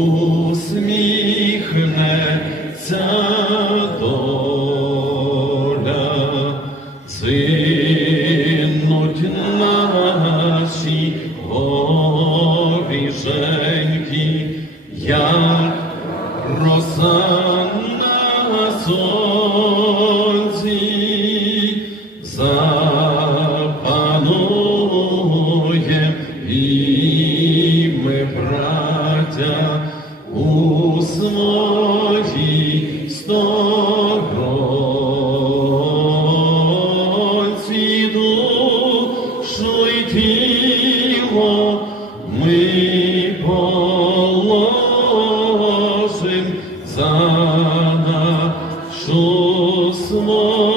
усміхнеться доля, зинуть наші горішеньки, як роса на сонці, запанує і ми, браття, зможі сторонці душу й тіло ми положим за нашу смерть.